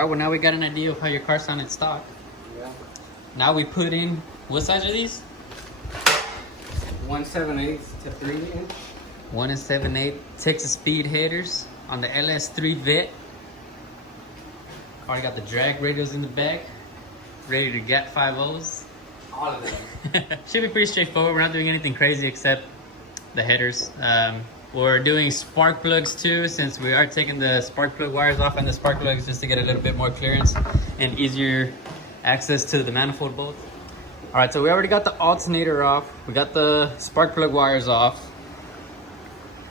All right, well now we got an idea of how your car sounded stock. Yeah. Now we put in, what size are these? 1 7/8 to 3 inch. 1 7/8 Texas speed headers on the LS3 Vet. Already got the drag radials in the back, ready to get 5.0s. All of them. Should be pretty straightforward. We're not doing anything crazy except the headers. We're doing spark plugs too, since we are taking the spark plug wires off and the spark plugs just to get a little bit more clearance and easier access to the manifold bolts. All right, so we already got the alternator off. We got the spark plug wires off.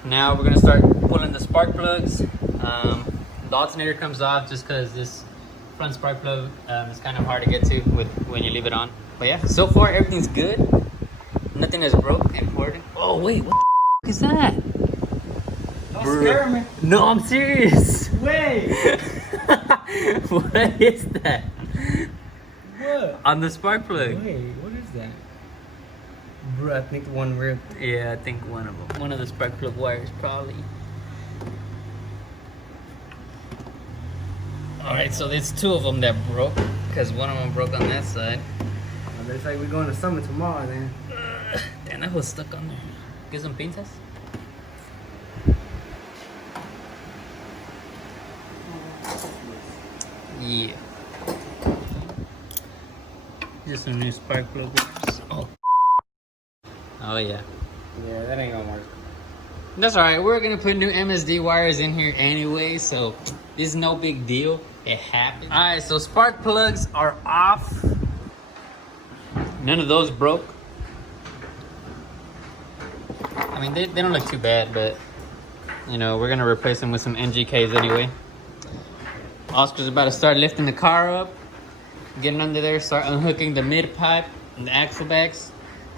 Now we're gonna start pulling the spark plugs. The alternator comes off just because this front spark plug is kind of hard to get to when you leave it on. But yeah, so far everything's good. Nothing is broke, important. Oh wait, what the is that? Don't scare me. No, I'm serious. Wait. What is that? What? On the spark plug. Wait, what is that? Bro, I think the one ripped. Yeah, I think one of them. One of the spark plug wires, probably. Alright, so there's two of them that broke, because one of them broke on that side. Well, it's like we're going to Summit tomorrow then. Damn, that was stuck on there. Get some pinzas. Yeah. Just some new spark plug wires. Oh yeah. Yeah, that ain't gonna work. That's alright. We're gonna put new MSD wires in here anyway, so this is no big deal. It happened. Alright, so spark plugs are off. None of those broke. I mean, they don't look too bad, but you know, we're gonna replace them with some NGKs anyway. Oscar's about to start lifting the car up, getting under there, start unhooking the mid pipe and the axle backs.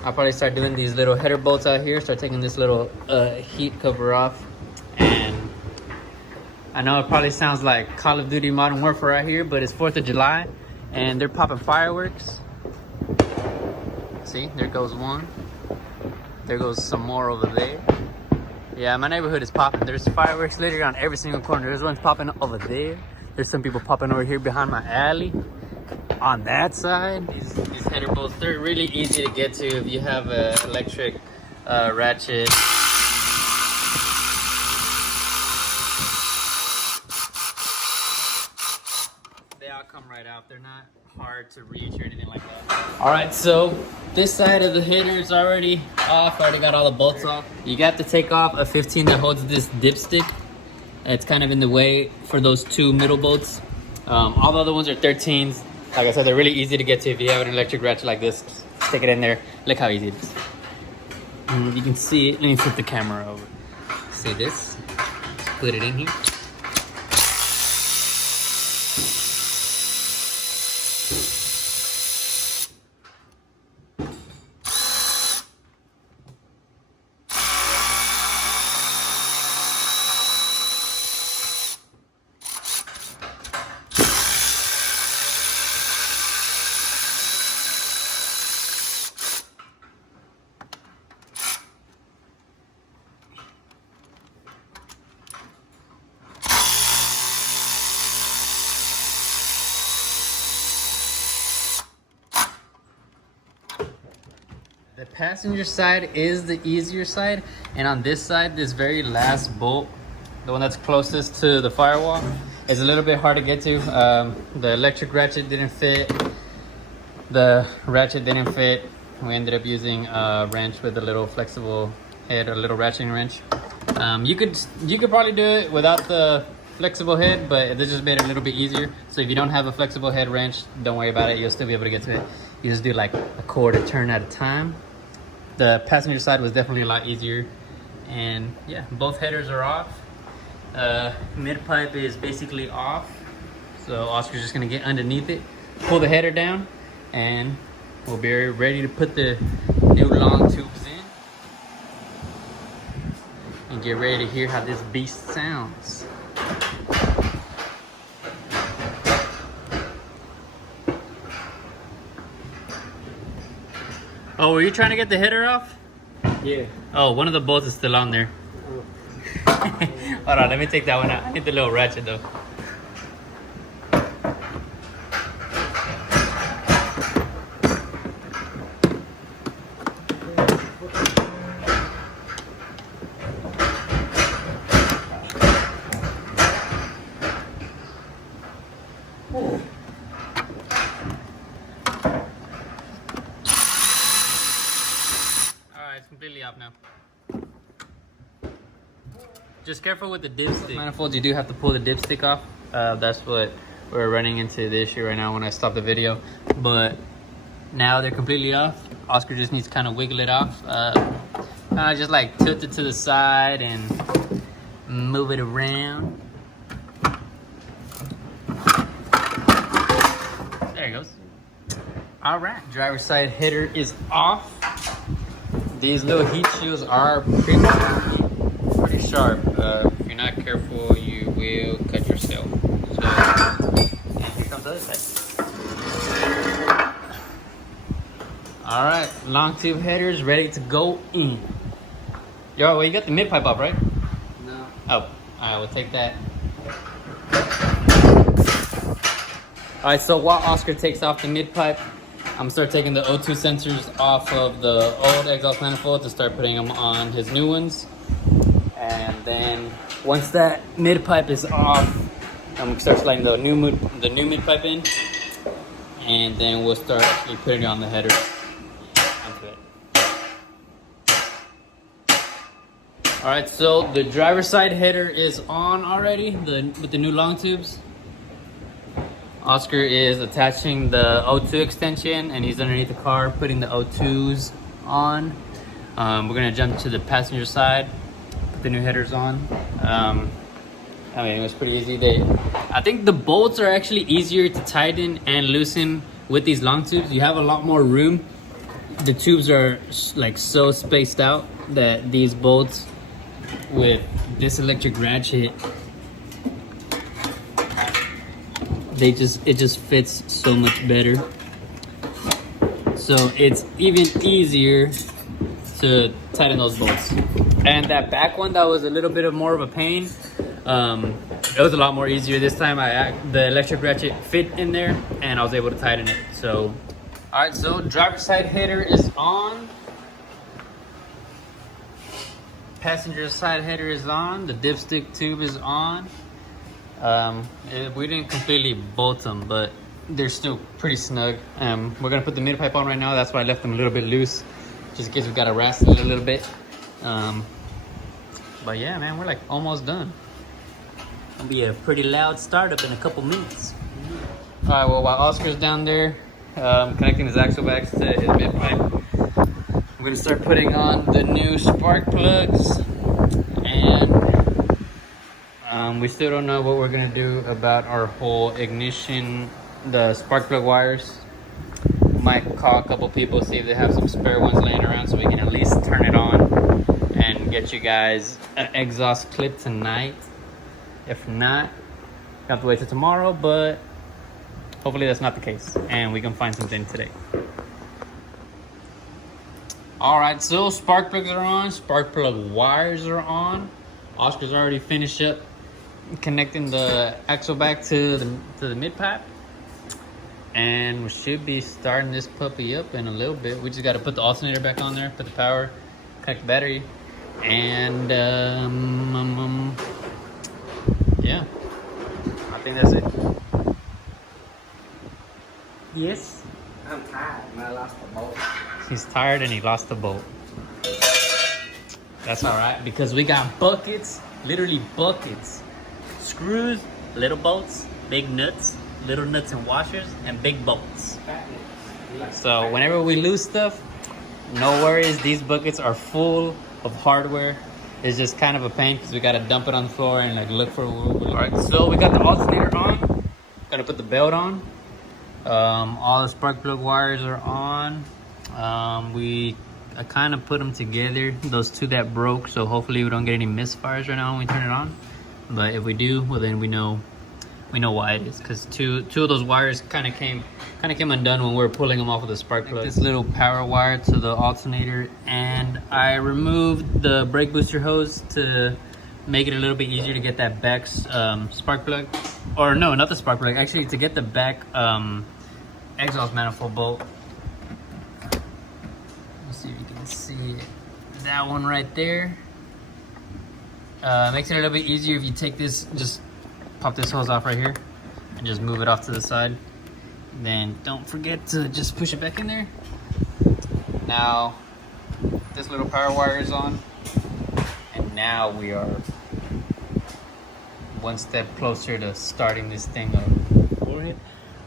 I'll probably start doing these little header bolts out here, start taking this little heat cover off. And I know it probably sounds like Call of Duty Modern Warfare out here, but it's 4th of July and they're popping fireworks. See, there goes one. There goes some more over there. Yeah, my neighborhood is popping. There's fireworks literally on every single corner. There's ones popping over there. There's some people popping over here behind my alley. On that side, these header bolts, they're really easy to get to if you have an electric ratchet. They all come right out. They're not hard to reach or anything like that. All right, so this side of the header is already off. Already got all the bolts off. You got to take off a 15 that holds this dipstick. It's kind of in the way for those two middle bolts. All the other ones are 13s. Like I said, they're really easy to get to if you have an electric ratchet like this. Just stick it in there. Look how easy it is. And you can see it. Let me flip the camera over. See this? Just put it in here. The passenger side is the easier side, and on this side, this very last bolt, the one that's closest to the firewall, is a little bit hard to get to. The electric ratchet didn't fit. The ratchet didn't fit. We ended up using a wrench with a little flexible head, a little ratcheting wrench. You could probably do it without the flexible head, but this just made it a little bit easier. So if you don't have a flexible head wrench, don't worry about it. You'll still be able to get to it. You just do like a quarter turn at a time. The passenger side was definitely a lot easier. And yeah, both headers are off. Mid pipe is basically off. So Oscar's just gonna get underneath it, pull the header down, and we'll be ready to put the new long tubes in. And get ready to hear how this beast sounds. Oh, were you trying to get the header off? Yeah. Oh, one of the bolts is still on there. Hold on, let me take that one out. I need the little ratchet though. Alright, it's completely off now. Just careful with the dipstick. Manifolds, you do have to pull the dipstick off. That's what we're running into the issue right now when I stop the video. But now they're completely off. Oscar just needs to kind of wiggle it off. Just like tilt it to the side and move it around. There it goes. All right, driver's side header is off. These little heat shields are pretty sharp. If you're not careful, you will cut yourself. So, and here comes the other side. All right, long tube headers ready to go in. Yo, well, you got the mid pipe up, right? No. Oh, I will take that. All right, so while Oscar takes off the mid pipe, I'm gonna start taking the O2 sensors off of the old exhaust manifold to start putting them on his new ones. And then once that mid pipe is off, I'm gonna start sliding the new mid pipe in, and then we'll start actually putting it on the header onto it. All right, so the driver's side header is on already with the new long tubes. Oscar is attaching the O2 extension, and he's underneath the car putting the O2s on. We're gonna jump to the passenger side, put the new headers on. I mean, it was pretty easy. I think the bolts are actually easier to tighten and loosen with these long tubes. You have a lot more room. The tubes are like so spaced out that these bolts with this electric ratchet, it just fits so much better. So it's even easier to tighten those bolts. And that back one that was a little bit more of a pain, it was a lot more easier this time. The electric ratchet fit in there and I was able to tighten it. So, all right, so driver's side header is on. Passenger side header is on. The dipstick tube is on. We didn't completely bolt them, but they're still pretty snug. We're gonna put the mid pipe on right now. That's why I left them a little bit loose, just in case we gotta wrestle it a little bit. But yeah, man, we're like almost done. It'll be a pretty loud startup in a couple minutes. All right, well, while Oscar's down there connecting his axle backs to his mid pipe, we're gonna start putting on the new spark plugs, and we still don't know what we're gonna do about our whole ignition, the spark plug wires. Might call a couple people, see if they have some spare ones laying around so we can at least turn it on and get you guys an exhaust clip tonight. If not, you have to wait till tomorrow, but hopefully that's not the case and we can find something today. All right, so spark plugs are on, spark plug wires are on. Oscar's already finished up connecting the axle back to the mid pipe, and we should be starting this puppy up in a little bit. We just got to put the alternator back on there, put the power, connect the battery, and yeah, I think that's it. Yes, I'm tired and I lost the bolt. he's tired and he lost the bolt. That's all right, because we got buckets, literally buckets. Screws, little bolts, big nuts, little nuts and washers, and big bolts. So whenever we lose stuff, no worries, these buckets are full of hardware. It's just kind of a pain because we gotta dump it on the floor and like look for. All right, so we got the alternator on. Gonna put the belt on. All the spark plug wires are on. I kind of put them together, those two that broke, so hopefully we don't get any misfires right now when we turn it on. But if we do, well then we know why it is, because two of those wires kind of came undone when we were pulling them off of the spark plug. This little power wire to the alternator, and I removed the brake booster hose to make it a little bit easier to get that back spark plug, or no, not the spark plug, actually to get the back exhaust manifold bolt. Let's see if you can see that one right there. Makes it a little bit easier if you take this, just pop this hose off right here. and just move it off to the side. Then don't forget to just push it back in there. Now this little power wire is on, and now we are one step closer to starting this thing up.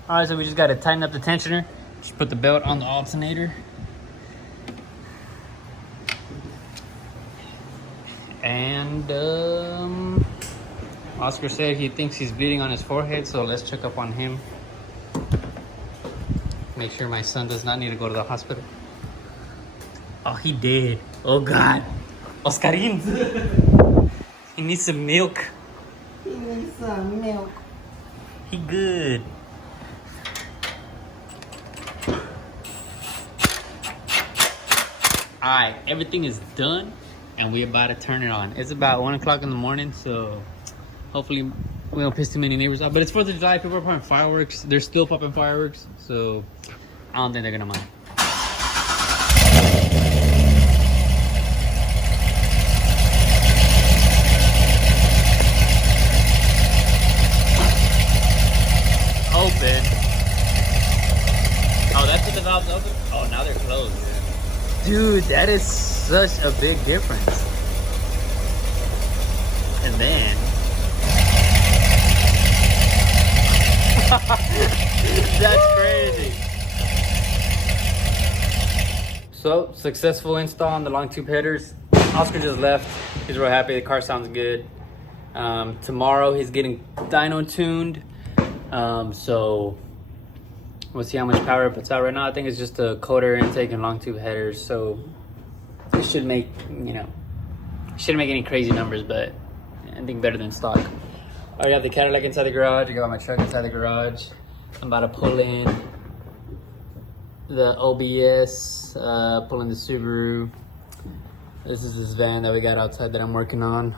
All right, so we just got to tighten up the tensioner. Just put the belt on the alternator. And Oscar said he thinks he's bleeding on his forehead, so let's check up on him. Make sure my son does not need to go to the hospital. Oh, he did. Oh God. Oscarin. He needs some milk. He needs some milk. He good. Alright, everything is done and we're about to turn it on. It's about 1 o'clock in the morning, so hopefully we don't piss too many neighbors off. But it's 4th of July, people are popping fireworks. They're still popping fireworks, so I don't think they're gonna mind. Open. Oh, that's what the valve's open? Oh, now they're closed. Dude, that is such a big difference. And then that's crazy. So, successful install on the Longtube headers. Oscar just left. He's real happy. The car sounds good. Tomorrow he's getting dyno tuned. So we'll see how much power it puts out. Right now I think it's just a coder intake and Longtube headers, so it should make, shouldn't make any crazy numbers, but I think better than stock. I already have the Cadillac inside the garage. I got my truck inside the garage. I'm about to pull in the OBS, pull in the Subaru. This is this van that we got outside that I'm working on.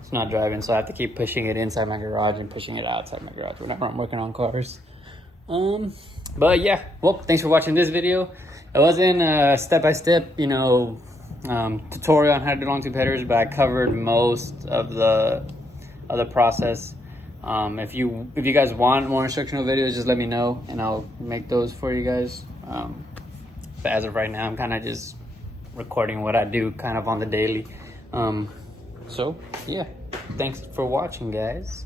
It's not driving, so I have to keep pushing it inside my garage and pushing it outside my garage whenever I'm working on cars. But yeah, well, thanks for watching this video. It wasn't a step-by-step, tutorial on how to do Longtube headers, but I covered most of the process. If you guys want more instructional videos, just let me know and I'll make those for you guys. But as of right now, I'm kind of just recording what I do kind of on the daily. So yeah, thanks for watching, guys.